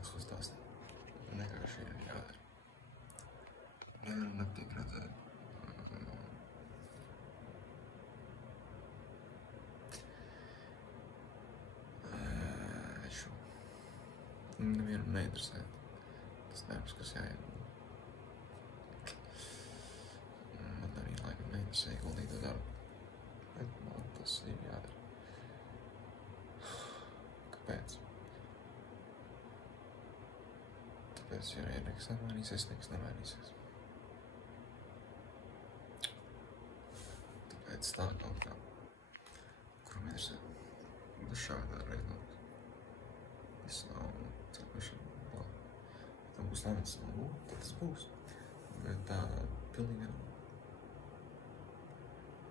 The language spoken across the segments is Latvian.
nekas uzstāstīt. Vienkārši ir jādara. Nevaru naktī redzēt. Nevienu neinteresē tas darbs, kas jāiet. Man arī laikam neinteresē ieguldīt to darbu. Bet man tas ir jādara. Kāpēc? Tāpēc, ja nekas nemainīsies, nekas nemainīsies. Tāpēc tā kaut kā, kuram interesē. Šādā reizē. Tas nav cilvēkšana. Tam būs lemts, tad tas būs. Bet tā pilnīgi nav.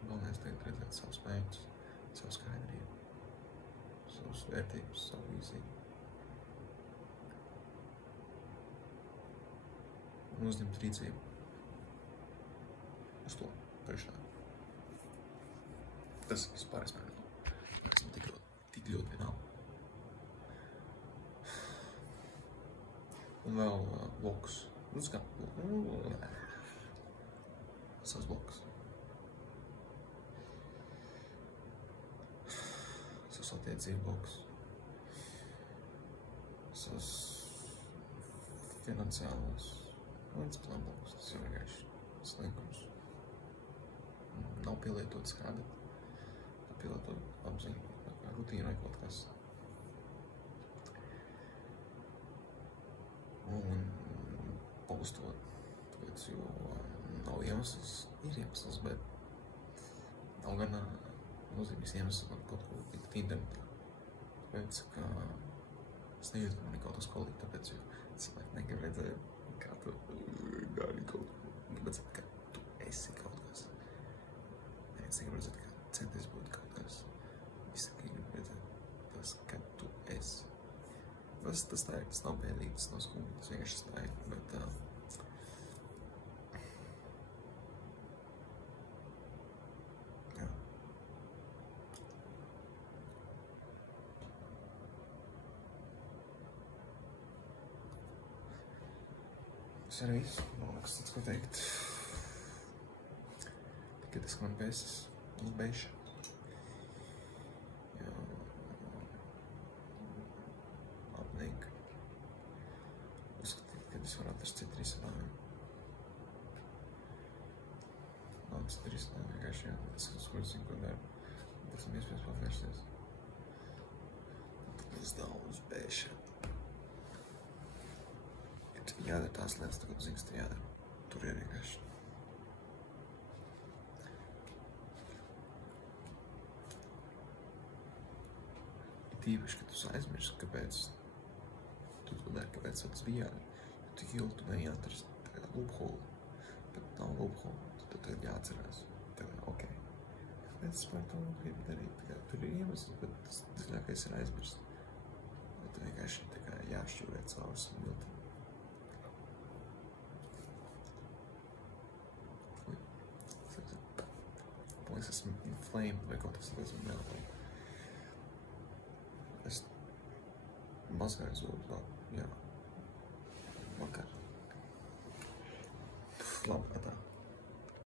Galvenais tagad redzēt savus mērķus, savu skaidrību, savus vērtības, savu vīziju. Un uzņemt rīcību uz to priekšā. Tas vispār es mērķi. Esmu tik ļoti vienalga. Un vēl blokus. Nu, kā? Savs blokus. Savs attiecību blokus. Savs finansiālos. Disciplīna blokus. Tas ir vienkārši slinkums. Nav pielietots kāda. Nav pielietot apziņu. Rutīna vai kaut kas. Un paustot, tāpēc, jo nav iemesls, ir iemesls, bet nav gan nozīmīgs iemesls man kaut ko likt internetā. Tāpēc, ka es nejūtu, ka man ir kaut kas kolīgi, tāpēc, jo cilvēki negrib redzēt, kā tu gāri kaut ko, grib redzēt, ka tu esi kaut kas. Neviens negrib redzēt, ka centies būt kaut kas. Visi grib redzēt tas, ka tu esi. Tas tā ir, tas nav bēdīgi, tas nav skumji, tas vienkārši tā ir, bet jā. Tas arī viss, nav nekas cits, ko teikt. Tikai tas, ka man bēsas, un bēša. Es varu atrast citu risinājumu. Nav citu risinājumu, vienkārši tas, ko es zinu, ko daru. Tas ir iespējams pavērsties. Tad būs daudz bēša. Ja tu jādara tās lietas, tagad zini, kas tu jādara. Tur ir vienkārši. Ir tīpaši, ka tu aizmirsti, kāpēc tu to dari, kāpēc tas bija jādara. Tik ilgi tu mēģi atrast loophole, bet nav loophole, tad tev jāatcerās. Tagad, ok, kāpēc es par to gribu darīt? Tagad, tur ir iemesls, bet tas dziļākais ir aizmirst. Bet vienkārši jāšķūrē cauri savu milti. Liekas, esmu inflamed vai kaut kas tāds vēl. Es mazgāju zobus vēl, jā. Vakar. Labi,